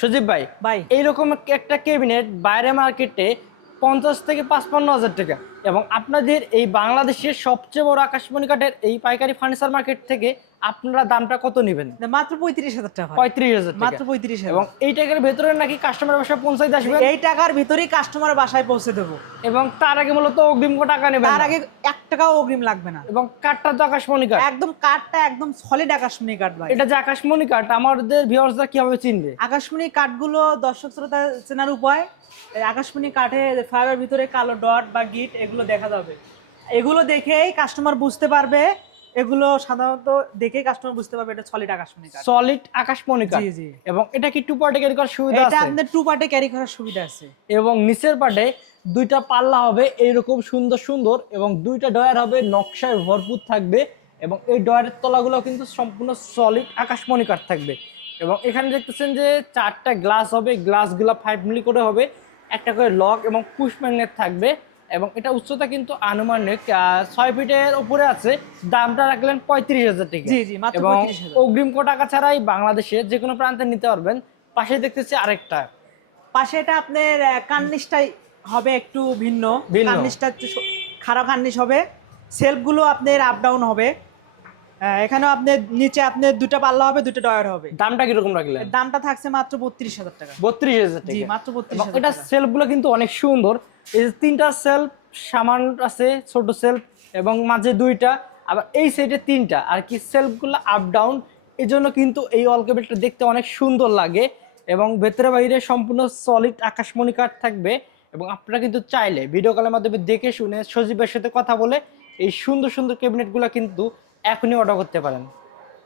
সজীব ভাই এইরকম একটা ক্যাবিনেট বাইরে মার্কেটে 50 থেকে 55 হাজার টাকা, এবং আপনাদের এই বাংলাদেশের সবচেয়ে বড় আকাশমণি কাঠের এই পাইকারি ফার্নিচার মার্কেট থেকে আপনারা দামটা কত নেবেন? মাত্র 35,000 টাকা। 35,000 টাকা, মাত্র 35,000। এবং এই টাকার ভেতরে নাকি কাস্টমারের বাসায় পৌঁছাইতে আসবে? এই টাকার ভিতরেই কাস্টমারের বাসায় পৌঁছে দেবো। এবং তার আগে মূলত অগ্রিম টাকা নেবেন? তার আগে 1 টাকাও অগ্রিম লাগবে না। এবং কাঠটা তো আকাশমণি কাঠ, একদম কাঠটা একদম সলিড আকাশমণি কাঠ ভাই। এটা যে আকাশমণি কাঠ আমাদের ভিউয়ার্সরা কিভাবে চিনবে? আকাশমণি কাঠগুলো দর্শক শ্রোতা চেনার উপায়, এই আকাশমণি কাঠে ফাইবার ভিতরে কালো ডট বা গিট এগুলো দেখা যাবে। এগুলো দেখেই কাস্টমার বুঝতে পারবে, এগুলো সাধারণত দেখেই কাস্টমার বুঝতে পারবে এটা সলিড আকাশমণি কাঠ। সলিড আকাশমণি কাঠ। জি জি। এবং এটা কি টু পার্টে ক্যারি করার সুবিধা আছে? এটা আপনাদের টু পার্টে ক্যারি করার সুবিধা আছে। এবং নিচের পার্টে দুইটা পাল্লা হবে এইরকম সুন্দর সুন্দর, এবং দুইটা ডয়ার হবে নকশায় ভরপুর থাকবে, এবং এই ডয়ারের তলাগুলো কিন্তু সম্পূর্ণ সলিড আকাশমণি কাঠ থাকবে। এবং এখানে দেখতেছেন যে 4টা গ্লাস হবে, গ্লাসগুলো 5 মিলি করে হবে, একটা করে লক এবং পুশ ম্যাগনেট থাকবে, এবং এটা উচ্চতা কিন্তু আনুমানিক 6 ফিটের উপরে আছে। দামটা রাখলেন 35,000 টাকা। জি জি, মাত্র এবং 35,000। অগ্রিম টাকা ছাড়াই বাংলাদেশের যে কোনো প্রান্তে নিতে পারবেন। পাশে দেখতেছি আরেকটা, পাশে এটা আপনার কার্নিশটাই হবে একটু ভিন্ন। কার্নিশটা একটু খারাপ কার্নিশ হবে। সেলফগুলো আপনার আপ ডাউন হবে। এখানেও আপনার নিচে আপনার দুটো পাল্লা হবে, দুটো ডয়ার হবে। দামটা কিরকম রাখলেন? দামটা থাকছে মাত্র 32,000 টাকা। 32,000 টাকা? জি, মাত্র 32,000 এটা টাকা। সেলফগুলো কিন্তু অনেক সুন্দর। এই যে 3টা সেলফ সামান আছে, ছোট সেলফ, এবং মাঝে 2টা, আবার এই সাইডে 3টা, আর কি সেলফগুলো আপ ডাউন। এই জন্য কিন্তু এই ওয়াল কেবলটা দেখতে অনেক সুন্দর লাগে, এবং ভেতরে বাইরে সম্পূর্ণ সলিড আকাশমণি কাঠ থাকবে। এবং আপনারা কিন্তু চাইলে ভিডিও কলের মাধ্যমে দেখে শুনে সজীবের সাথে কথা বলে এই সুন্দর সুন্দর ক্যাবিনেটগুলো কিন্তু এখনই অর্ডার করতে পারেন।